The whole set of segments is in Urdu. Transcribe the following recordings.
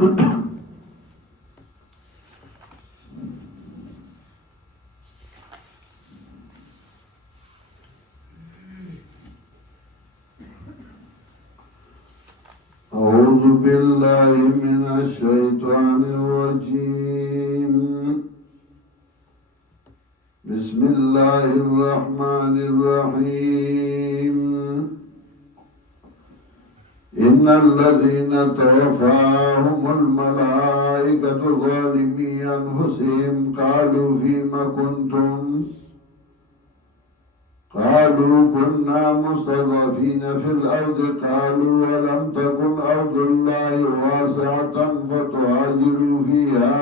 أعوذ بالله من الشيطان الرجيم. بسم الله الرحمن الرحيم. إن الذين توفاهم الملائكة ظالمي أنفسهم قالوا فيم كنتم؟ قالوا كنا مستضعفين في الأرض. قالوا ولم تكن أرض الله واسعة فتهاجروا فيها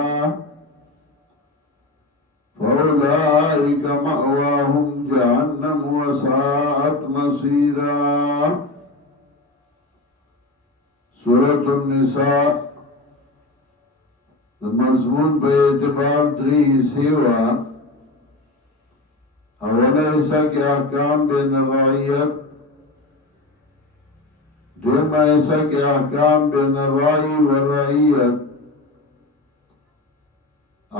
فأولئك مأواهم جهنم وساءت مصيرا. سورة النساء مضمون په اعتبار 3 حصے وا. اولا حصہ کے احکام بین الرعیت، دویمہ حصہ کے احکام بین الراعی والرعیت.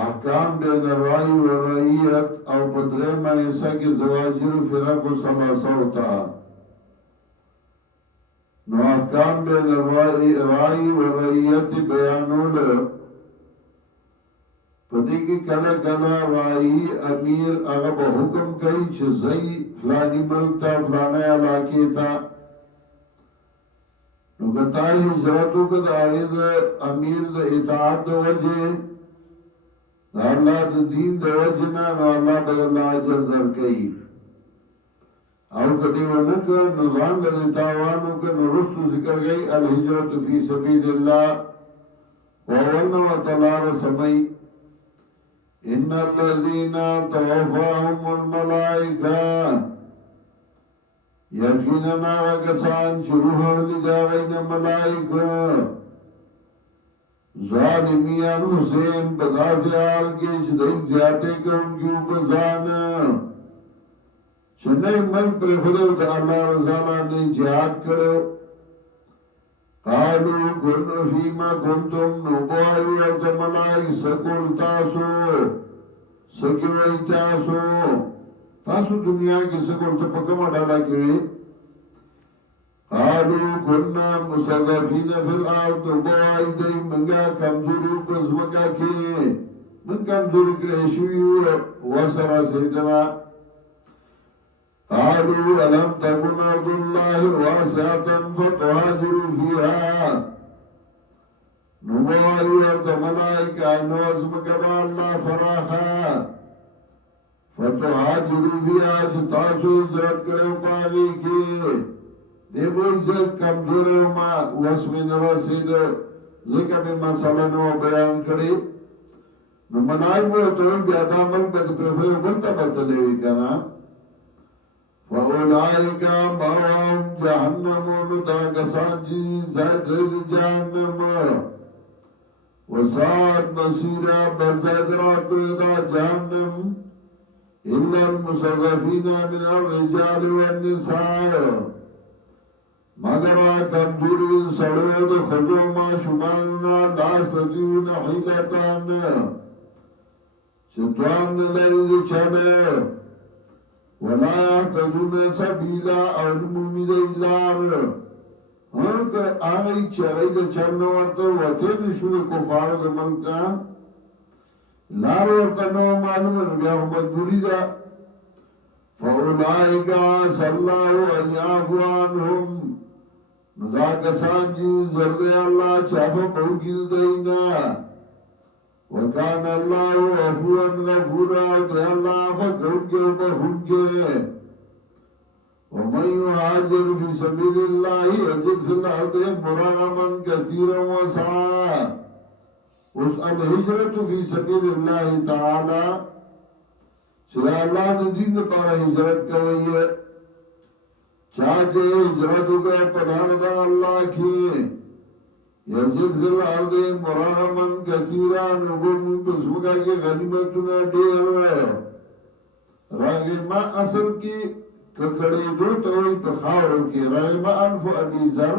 احکام بین الراعی والرعیت او پدریمہ حصہ کے زواجر فرق و ثلاثہ تا. نو احکام بین الراعی والرعیت بیانول پدې کې کله کله رائی امیر هغه به حکم کوي چې زئی فلانی ملک ته فلانه علاقې ته، نو کتا هجرت وکړه د هغې د امیر د اطاعت د وجې د الله د دین د وجې نه، نو الله به الله اجر درکوي. او که دې ونه کړ نو ځان له تاوان وکړه. نو وروستو ذکر کوي الهجرة فی سبیل الله وولنه ورته لاره سموي. ان الذين توفاهم الملائكه یقینا وکسان چې روح لیداغین ملائکه ظالمی انفسهم بدافعال کې چې دای زیاته کوونکي په ځان چې نه ملک پر خدای د الله رضا باندې jihad کړو. قالوا كن فيما كنتم نبوي وتملائك سكول تاسو سکیوئی تاسو دنیا کی سکول تا پکم ڈالا کیوئی. قالوا كنا مستضعفين في الارض نبوي دی منگا کمزوری پزمکا کی من کمزوری کریشوی وسرا سیدنا. قالوا ألم تكن أرض الله واسعة فتهاجروا فيها نبوي ورد ملائكة نوزمك الله فراخا فتهاجروا فيها چتاسو اجرت کرو پاگی کی دے بول سے کمزور ما واسمین رسید ذکر میں مسئلہ نو بیان کری. نو ملائکو تو بیادا ملک بد پرخوی بلتا بتلوی کنا. وَأُولَئِكَ مَأْوَاهُمْ جَهَنَّمُ نُدَا كَسَانْجِي زَيْدِ جَهَنَّمُ وَسَاءَتْ مَصِيرًا بَرْزَيْدِ رَاكُوِدَا جَهَنَّمُ إِلَّا الْمُسْتَضْعَفِينَ مِنَ الرِّجَالِ وَالنِّسَاءِ مگر کمزوری سڑود خضو ما شمالنا لا يستطيعون حيلة چتوان لرد چنه ولا يهتدون سبيلا او نمومي دي لار. که آغای چه غی ده چند ورطه وطه نشو ده کفار ده ملک تا لار ورطه نو معلوم بیا مجبوری ده. فَأُولَئِكَ عَسَى اللَّهُ أَنْ يَعْفُوَ عَنْهُمْ ندا کسان جی زرد اللہ چافا پوکیل دینا. وَكَانَ اللَّهُ عَفُوًا غَفُورًا دے اللہ فکرن کے بخون کے. وَمَنْ يُهَاجِرْ فِي سَبِيلِ اللَّهِ يَجِدْ فِي الْأَرْضِ مُرَغَمًا كَثِيرًا وَسَعًا. اس الہجرت فی سبیل اللہ تعالی چلا اللہ دا دین دا پارا ہجرت کوئی ہے. چاہتے ہجرتو کا پنار دا اللہ کی یجد فی الارض مراغمن کثیران وگمون بسمکا کی غنیمتنا دیر راغمہ اصل کی ککڑے دو توی پخاورو کی راغمہ انفو ابی ذر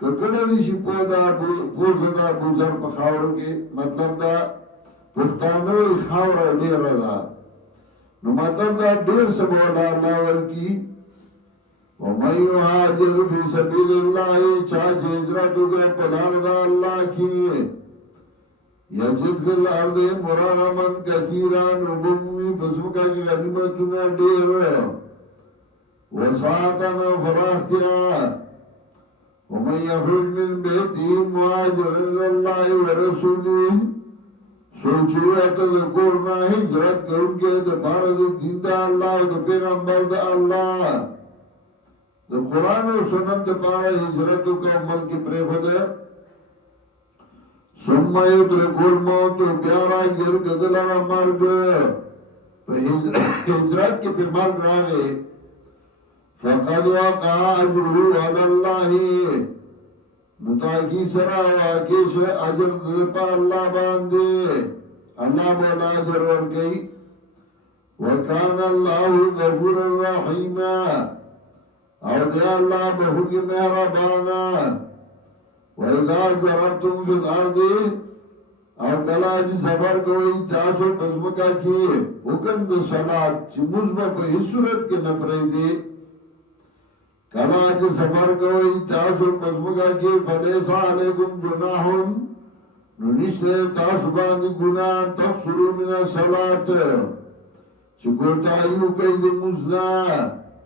ککڑا دیشی پوزا بوزر پا خاورو کی مطلب دا پختانوی خاور دیر دا نو مطلب دا دیر سبولا اللہ ورکی وَمَنْ يُهَاجِرْ فِي سَبِيلِ اللَّهِ چاچ ہجرتو گئے پلار دا اللہ کی یجد فی الارض مراغمن کثیران وبموی بسمکا کی غنیمتنا دیر وساعتن فراختیا ومن یخرج من بیتی مهاجر اللہ ورسولی سوچویت دا کورنا ہجرت کرنکے دا بارد دین دا اللہ دا پیغمبر دا اللہ دا قرآن و سنت دا پارا ہجرتو کا عمل کی پریخد ہے ثم يدركه الموت پیارا گر گدلنا مرگ ہجرت کے پہ مرگ راگے فقد وقع اجره على الله متاکی سرا واکیش اجر دپا اللہ باندے اللہ بولا اجر ورگئی وکان اللہ غفور الرحیم او دیا اللہ بہوکی مہربانا وَإِذَا ضَرَبْتُمْ فِي الْأَرْضِ او کلاج سفر کوئی تاسو پزمکا کی حکم دا صلاة چی مزبا پا ہی صورت کے نپرے دے کلاج سفر کوئی تاسو پزمکا کی فَلَيْسَ عَلَيْكُمْ جُنَاحٌ ننشتے تاسو باندی گناہ تفسرو من صلاة چی کوتایو کئی دا مزنا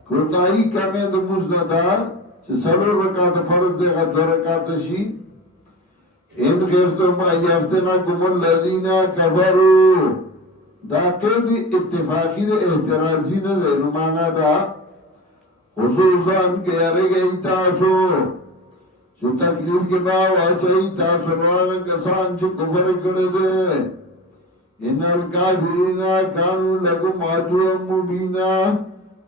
کوتائی کمی دا مزنا دا چه سلو رکات فرد دیگا دو رکات شی ان خفتم ایفتنکم الذین کفروا دا قید اتفاقی دا احترازی نده نمانا دا خصوصا کہ ارے گئی تاسو چه تکلیف کے باو اچھائی تاسو راگ کسان چه کفر کردے ان الکافرین کانو لکم عدو مبینا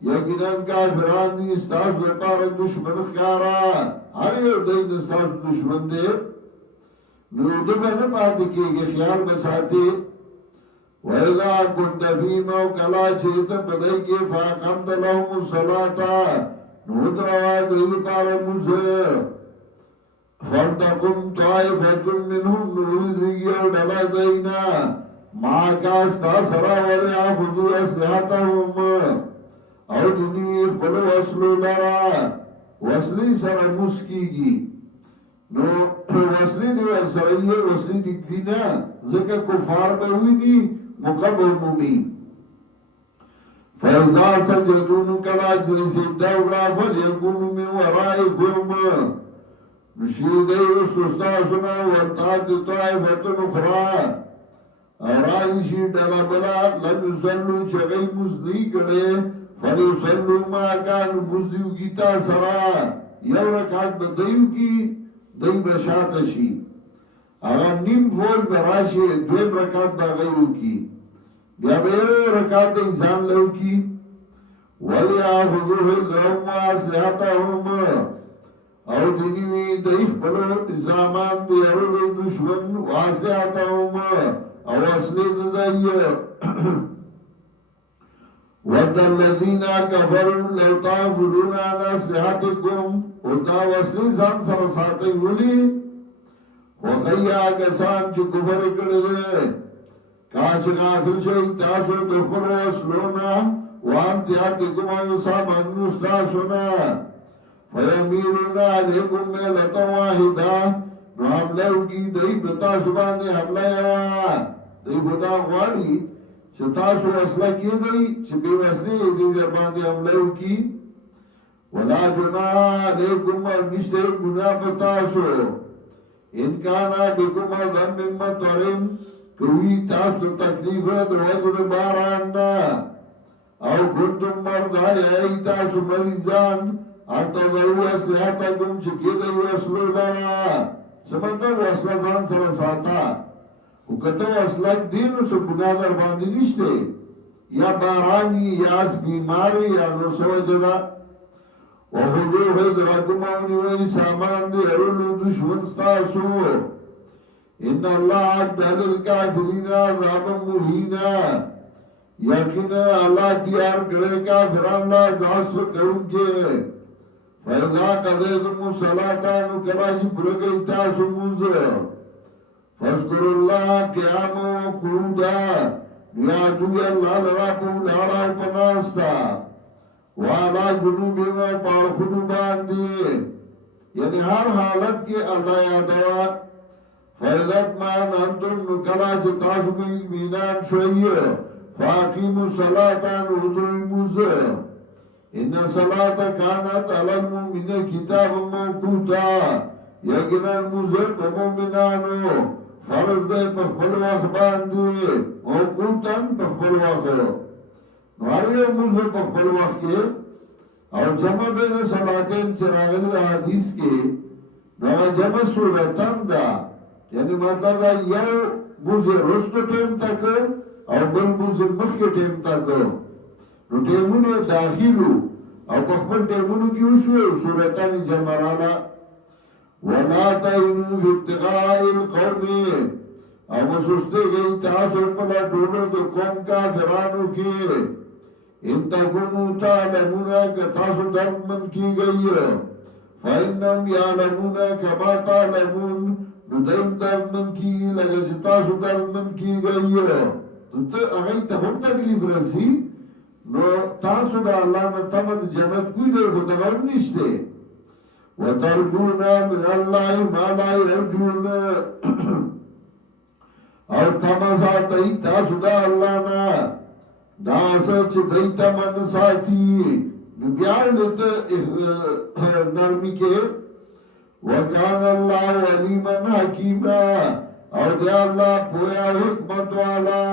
یقیناً کافران دی استاذ بپار دشمن خیارا ہر یو دین استاذ دشمن دے نو دبا نپاتی کی خیال بساتی وَإِذَا كُنْتَ فِيهِمْ أَوْ كَلَا چِهِتَ پدائی کی فَاقَمْتَ لَهُمُ الصَّلَاةَ نو دروا دیل پار مجھے فَلْتَقُمْ طَائِفَةٌ مِّنْهُمْ نُورِدْ رِگِيَوْ ڈَلَا دَيْنَا مَا کاستا سرا وَلِعَفُدُوا أَسْلِحَتَهُمْ او دنی خبر وصلو لرا وصلی سر مسکی گی نو وصلی دیو سرائیه وصلی دیگ دینا ذکر کفار بہوی نی مقبل مومی فیضا سجدونو کلاج دیسی دولا فلیکونو من ورائکم نشیده استاسنا ورطات طائفتن اخرى ارادشی ڈالا بلا لم یسلو چغی مزدی کڑے فَلِيُسَلُّوا مَا كَانُوا مُزْدِيُو کی تاثرا یو رکات بدئیو کی دی بشاتشی اگر نیم فول براشی دویم رکات باغیو کی بیا بیر رکات انسان لو کی وَلِيَعْفُضُوا حِذْرَهُمْ وَأَسْلِحَتَهُمْ او دینیوی دیخ بلو انزامان دیارو دشمن وَأَسْلِحَتَهُمْ او اصلید دائی وَدَّ الَّذِينَ كَفَرُوا لَوْ تَغْفِلُونَ عَنْ أَسْلِحَتِكُمْ اُلتا وصلی زان سرساتی ہولی وَقَيَّا کسان چو کفر کردے کاچ غافل شئی تاسو دخبر وصلونا وَانْتِحَتِكُمْ عَنْسَامَنُ اسْتَاسُنا فَيَمِيرُونَ عَلَيْكُمْ مَيْلَةً وَاحِدًا نو حملو کی دی بتا سبانے حملہ یوا دی خدا غواری چه تاسو وصله کی دی چه بی وصله دی در باندې عملو کی ولا جناح علیکم اور نشتے گناہ پتاسو انکانا بکم ادم ممت ورم کوئی تاسو تکلیف در وجد باراننا او کنتم مردا یای تاسو مریضان انتا ضرور اصلیحاتا کم چکی دی وصلو لنا سمتا وصله زان سر ساتا وکتو اصلاک دینو سو گناہ در باندی نشتے یا بارانی یا اس بیماری یا نرسو جدا وخدو حضرکم اونی وی سامان دی ارولو دشمن ستاسو ان اللہ عدد للکافرین عذابا مہینا یقین اللہ تیار کرے کافران لا زاسو کرن کے فَإِذَا قَضَيْتُمُ الصَّلَاةَ نُ کلا چې پوره کوئ تاسو لمونځ فاذكروا الله قياما وقعودا یادوی اللہ لرا پو لارا و پناستا وعلا جنوبی و پاڑخنو باندی یعنی ہر حالت کے اللہ یادوا فیضت مان انتم نکلا چه تاسو بیل مینان شوئی فاقیمو صلاتان ادوی موز ان صلاة کانت علی المؤمن کتاب موقوتا یقینا موز پا مومنانو فرض دے پا خپل وقت باندی موقوتاً پا خپل وقت نواری موز پا خپل وقت کے اور جمع بین صلاتین چراغل دا حدیث کے نو جمع صورتاً دا یعنی مطلب دا یو موز رست ٹیم تک اور بل موز مخ کے ٹیم تک نو ٹیمون داخلو اور پا خپل ٹیمونو کیو شو صورتاً جمع رانا وَلَا تَهِنُوا فِي ابْتِغَاءِ الْقَوْمِ او مسوستے گئی تاسو پلا ڈولو دو قوم کافرانو کی ان تکونو تعلمونا کہ تاسو درد من کی گئی فَإِنَّمْ يَعْلَمُونَ كَمَا تَعْلَمُونَ ندیم درد من کی لگا سی تاسو درد من کی گئی تو اگئی تخم تکلیف رسی نو تاسو دا اللہ نتمد جنت کوئی دے خود غرب نشتے وَتَرْجُونَ مِنَ اللَّهِ مَا لَا يَرْجُونَ اور تمسا تئی تاسو دا اللہ نا دا سچ دئی تمن ساتی بیان لیتا نرمی کے وَكَانَ اللَّهُ عَلِيمًا حَكِيمًا اور دے اللہ پویا حکمت والا